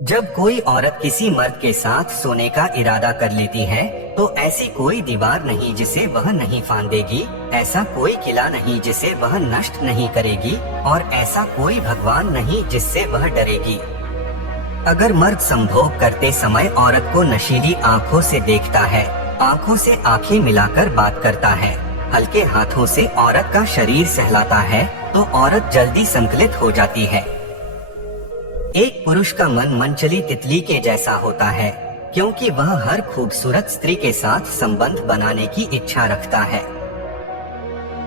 जब कोई औरत किसी मर्द के साथ सोने का इरादा कर लेती है तो ऐसी कोई दीवार नहीं जिसे वह नहीं फांदेगी, ऐसा कोई किला नहीं जिसे वह नष्ट नहीं करेगी और ऐसा कोई भगवान नहीं जिससे वह डरेगी। अगर मर्द संभोग करते समय औरत को नशीली आंखों से देखता है, आंखों से आंखें मिलाकर बात करता है, हल्के हाथों से औरत का शरीर सहलाता है तो औरत जल्दी संकलित हो जाती है। एक पुरुष का मन मनचली तितली के जैसा होता है, क्योंकि वह हर खूबसूरत स्त्री के साथ संबंध बनाने की इच्छा रखता है।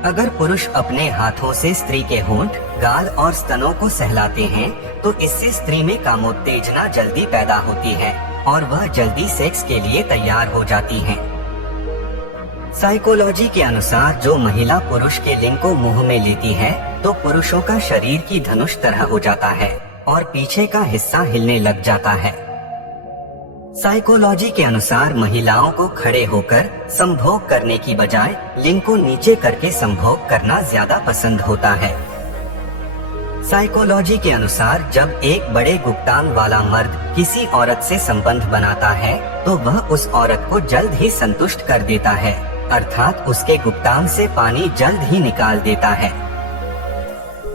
अगर पुरुष अपने हाथों से स्त्री के होंठ, गाल और स्तनों को सहलाते हैं तो इससे स्त्री में कामोत्तेजना जल्दी पैदा होती है और वह जल्दी सेक्स के लिए तैयार हो जाती है। साइकोलॉजी के अनुसार जो महिला पुरुष के लिंग को मुंह में लेती है तो पुरुषों का शरीर की धनुष तरह हो जाता है और पीछे का हिस्सा हिलने लग जाता है। साइकोलॉजी के अनुसार महिलाओं को खड़े होकर संभोग करने की बजाय लिंग को नीचे करके संभोग करना ज्यादा पसंद होता है। साइकोलॉजी के अनुसार जब एक बड़े गुप्तांग वाला मर्द किसी औरत से संबंध बनाता है तो वह उस औरत को जल्द ही संतुष्ट कर देता है, अर्थात उसके गुप्तांग से पानी जल्द ही निकाल देता है।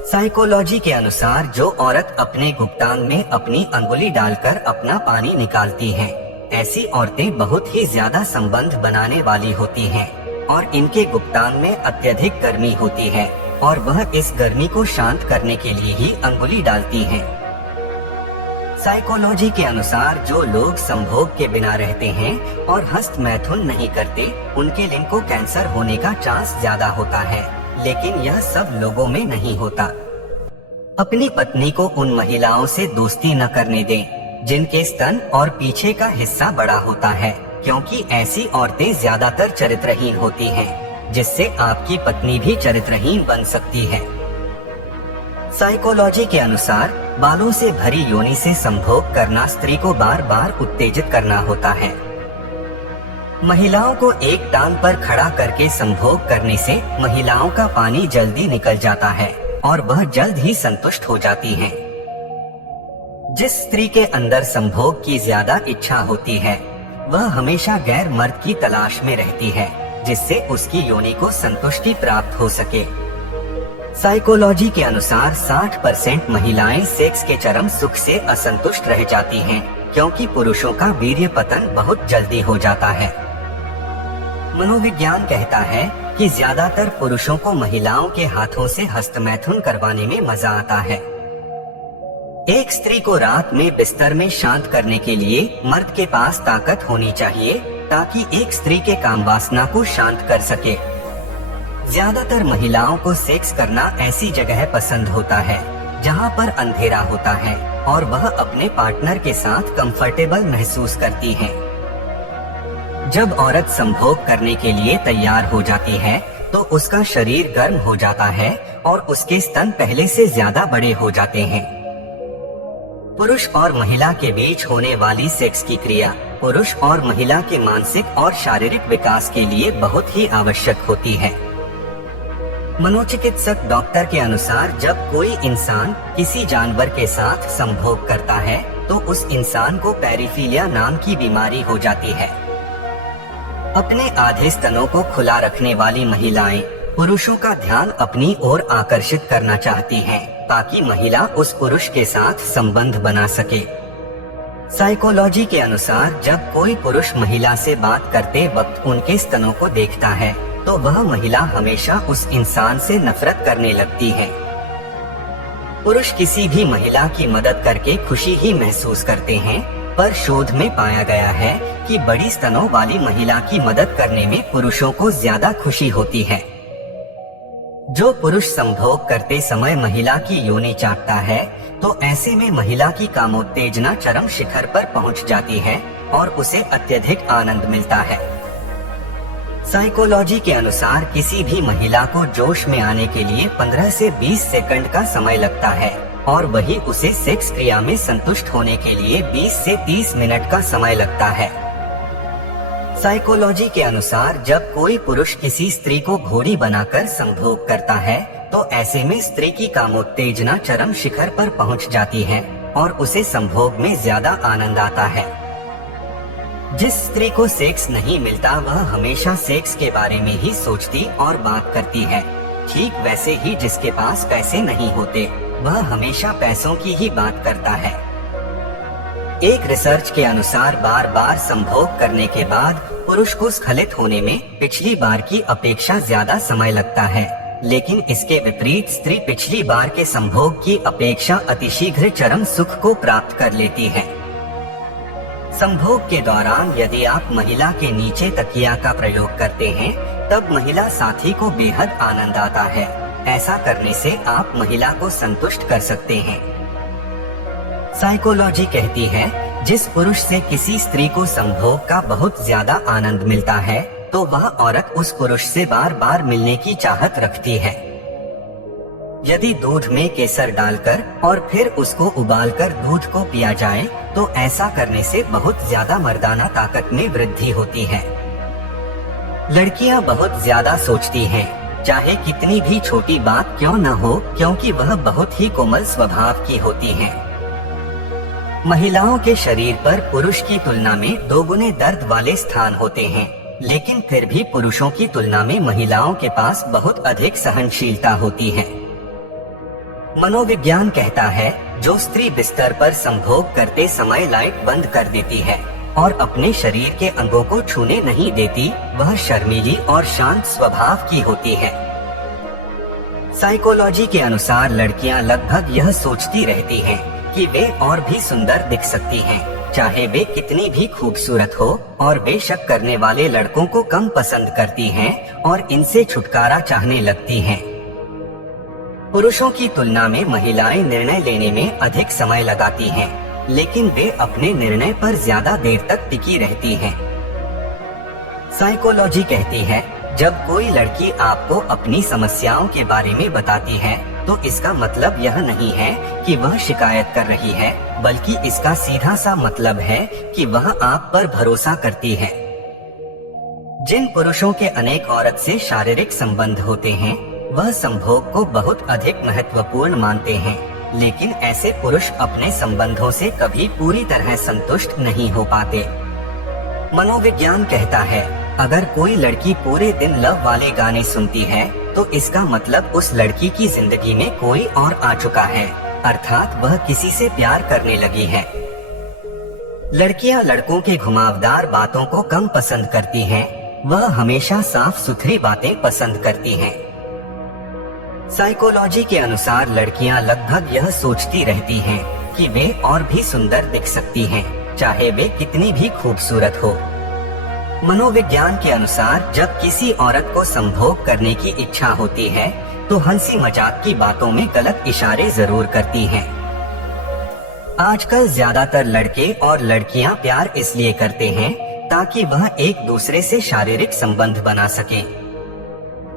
साइकोलॉजी के अनुसार जो औरत अपने गुप्तांग में अपनी अंगुली डालकर अपना पानी निकालती हैं, ऐसी औरतें बहुत ही ज्यादा संबंध बनाने वाली होती हैं और इनके गुप्तांग में अत्यधिक गर्मी होती है और वह इस गर्मी को शांत करने के लिए ही अंगुली डालती हैं। साइकोलॉजी के अनुसार जो लोग संभोग के बिना रहते हैं और हस्त मैथुन नहीं करते, उनके लिंग को कैंसर होने का चांस ज्यादा होता है, लेकिन यह सब लोगों में नहीं होता। अपनी पत्नी को उन महिलाओं से दोस्ती न करने दें जिनके स्तन और पीछे का हिस्सा बड़ा होता है, क्योंकि ऐसी औरतें ज्यादातर चरित्रहीन होती हैं, जिससे आपकी पत्नी भी चरित्रहीन बन सकती है। साइकोलॉजी के अनुसार बालों से भरी योनि से संभोग करना स्त्री को बार बार उत्तेजित करना होता है। महिलाओं को एक टांग पर खड़ा करके संभोग करने से महिलाओं का पानी जल्दी निकल जाता है और वह जल्द ही संतुष्ट हो जाती हैं। जिस स्त्री के अंदर संभोग की ज्यादा इच्छा होती है वह हमेशा गैर मर्द की तलाश में रहती है, जिससे उसकी योनि को संतुष्टि प्राप्त हो सके। साइकोलॉजी के अनुसार 60% महिलाएं सेक्स के चरम सुख से असंतुष्ट रह जाती हैं, क्योंकि पुरुषों का वीर्य पतन बहुत जल्दी हो जाता है। मनोविज्ञान कहता है कि ज्यादातर पुरुषों को महिलाओं के हाथों से हस्तमैथुन करवाने में मजा आता है। एक स्त्री को रात में बिस्तर में शांत करने के लिए मर्द के पास ताकत होनी चाहिए, ताकि एक स्त्री के काम वासना को शांत कर सके। ज्यादातर महिलाओं को सेक्स करना ऐसी जगह पसंद होता है जहां पर अंधेरा होता है और वह अपने पार्टनर के साथ कंफर्टेबल महसूस करती है। जब औरत संभोग करने के लिए तैयार हो जाती है तो उसका शरीर गर्म हो जाता है और उसके स्तन पहले से ज्यादा बड़े हो जाते हैं। पुरुष और महिला के बीच होने वाली सेक्स की क्रिया पुरुष और महिला के मानसिक और शारीरिक विकास के लिए बहुत ही आवश्यक होती है। मनोचिकित्सक डॉक्टर के अनुसार जब कोई इंसान किसी जानवर के साथ संभोग करता है तो उस इंसान को पैरीफीलिया नाम की बीमारी हो जाती है। अपने आधे स्तनों को खुला रखने वाली महिलाएं पुरुषों का ध्यान अपनी ओर आकर्षित करना चाहती हैं, ताकि महिला उस पुरुष के साथ संबंध बना सके। साइकोलॉजी के अनुसार जब कोई पुरुष महिला से बात करते वक्त उनके स्तनों को देखता है तो वह महिला हमेशा उस इंसान से नफरत करने लगती है। पुरुष किसी भी महिला की मदद करके खुशी ही महसूस करते हैं, पर शोध में पाया गया है कि बड़ी स्तनों वाली महिला की मदद करने में पुरुषों को ज्यादा खुशी होती है। जो पुरुष संभोग करते समय महिला की योनि चाटता है तो ऐसे में महिला की कामोत्तेजना चरम शिखर पर पहुंच जाती है और उसे अत्यधिक आनंद मिलता है। साइकोलॉजी के अनुसार किसी भी महिला को जोश में आने के लिए 15 से 20 सेकंड का समय लगता है और वही उसे सेक्स क्रिया में संतुष्ट होने के लिए 20 से 30 मिनट का समय लगता है। साइकोलॉजी के अनुसार जब कोई पुरुष किसी स्त्री को घोड़ी बनाकर संभोग करता है तो ऐसे में स्त्री की कामोत्तेजना चरम शिखर पर पहुंच जाती है और उसे संभोग में ज्यादा आनंद आता है। जिस स्त्री को सेक्स नहीं मिलता वह हमेशा सेक्स के बारे में ही सोचती और बात करती है। ठीक वैसे ही जिसके पास पैसे नहीं होते वह हमेशा पैसों की ही बात करता है। एक रिसर्च के अनुसार बार बार संभोग करने के बाद पुरुष को स्खलित होने में पिछली बार की अपेक्षा ज्यादा समय लगता है, लेकिन इसके विपरीत स्त्री पिछली बार के संभोग की अपेक्षा अतिशीघ्र चरम सुख को प्राप्त कर लेती है। संभोग के दौरान यदि आप महिला के नीचे तकिया का प्रयोग करते हैं तब महिला साथी को बेहद आनंद आता है। ऐसा करने से आप महिला को संतुष्ट कर सकते हैं। साइकोलॉजी कहती है जिस पुरुष से किसी स्त्री को संभोग का बहुत ज्यादा आनंद मिलता है तो वह औरत उस पुरुष से बार बार मिलने की चाहत रखती है। यदि दूध में केसर डालकर और फिर उसको उबालकर दूध को पिया जाए तो ऐसा करने से बहुत ज्यादा मर्दाना ताकत में वृद्धि होती है। लड़कियां बहुत ज्यादा सोचती हैं, चाहे कितनी भी छोटी बात क्यों न हो, क्योंकि वह बहुत ही कोमल स्वभाव की होती हैं। महिलाओं के शरीर पर पुरुष की तुलना में दोगुने दर्द वाले स्थान होते हैं, लेकिन फिर भी पुरुषों की तुलना में महिलाओं के पास बहुत अधिक सहनशीलता होती है। मनोविज्ञान कहता है जो स्त्री बिस्तर पर संभोग करते समय लाइट बंद कर देती है और अपने शरीर के अंगों को छूने नहीं देती वह शर्मीली और शांत स्वभाव की होती है। साइकोलॉजी के अनुसार लड़कियां लगभग यह सोचती रहती हैं कि वे और भी सुंदर दिख सकती हैं, चाहे वे कितनी भी खूबसूरत हो, और वे शक करने वाले लड़कों को कम पसंद करती हैं और इनसे छुटकारा चाहने लगती हैं। पुरुषों की तुलना में महिलाएं निर्णय लेने में अधिक समय लगाती हैं, लेकिन वे अपने निर्णय पर ज्यादा देर तक टिकी रहती हैं। साइकोलॉजी कहती है जब कोई लड़की आपको अपनी समस्याओं के बारे में बताती है तो इसका मतलब यह नहीं है कि वह शिकायत कर रही है, बल्कि इसका सीधा सा मतलब है कि वह आप पर भरोसा करती है। जिन पुरुषों के अनेक औरत से शारीरिक संबंध होते हैं वह संभोग को बहुत अधिक महत्वपूर्ण मानते हैं, लेकिन ऐसे पुरुष अपने संबंधों से कभी पूरी तरह संतुष्ट नहीं हो पाते। मनोविज्ञान कहता है अगर कोई लड़की पूरे दिन लव वाले गाने सुनती है तो इसका मतलब उस लड़की की जिंदगी में कोई और आ चुका है, अर्थात वह किसी से प्यार करने लगी है। लड़कियां लड़कों के घुमावदार बातों को कम पसंद करती हैं, वह हमेशा साफ सुथरी बातें पसंद करती हैं। साइकोलॉजी के अनुसार लड़कियां लगभग यह सोचती रहती हैं कि वे और भी सुंदर दिख सकती हैं, चाहे वे कितनी भी खूबसूरत हो। मनोविज्ञान के अनुसार जब किसी औरत को संभोग करने की इच्छा होती है तो हंसी मजाक की बातों में गलत इशारे जरूर करती हैं। आजकल ज्यादातर लड़के और लड़कियां प्यार इसलिए करते हैं ताकि वह एक दूसरे से शारीरिक संबंध बना सकें।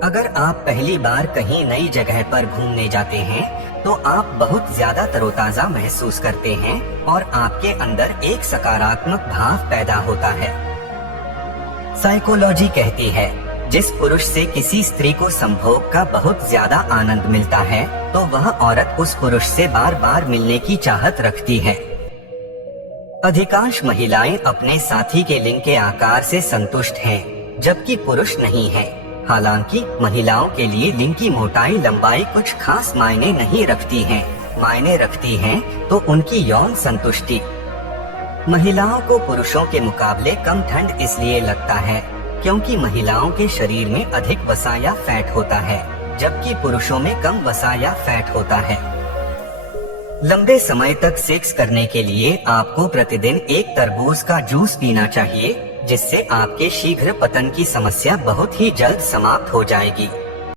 अगर आप पहली बार कहीं नई जगह पर घूमने जाते हैं तो आप बहुत ज्यादा तरोताजा महसूस करते हैं और आपके अंदर एक सकारात्मक भाव पैदा होता है। साइकोलॉजी कहती है जिस पुरुष से किसी स्त्री को संभोग का बहुत ज्यादा आनंद मिलता है तो वह औरत उस पुरुष से बार बार मिलने की चाहत रखती है। अधिकांश महिलाएं अपने साथी के लिंग के आकार से संतुष्ट हैं, जबकि पुरुष नहीं है। हालांकि महिलाओं के लिए लिंग की मोटाई लंबाई कुछ खास मायने नहीं रखती है, मायने रखती है तो उनकी यौन संतुष्टि। महिलाओं को पुरुषों के मुकाबले कम ठंड इसलिए लगता है क्योंकि महिलाओं के शरीर में अधिक वसा या फैट होता है, जबकि पुरुषों में कम वसा या फैट होता है। लंबे समय तक सेक्स करने के लिए आपको प्रतिदिन एक तरबूज का जूस पीना चाहिए, जिससे आपके शीघ्र पतन की समस्या बहुत ही जल्द समाप्त हो जाएगी।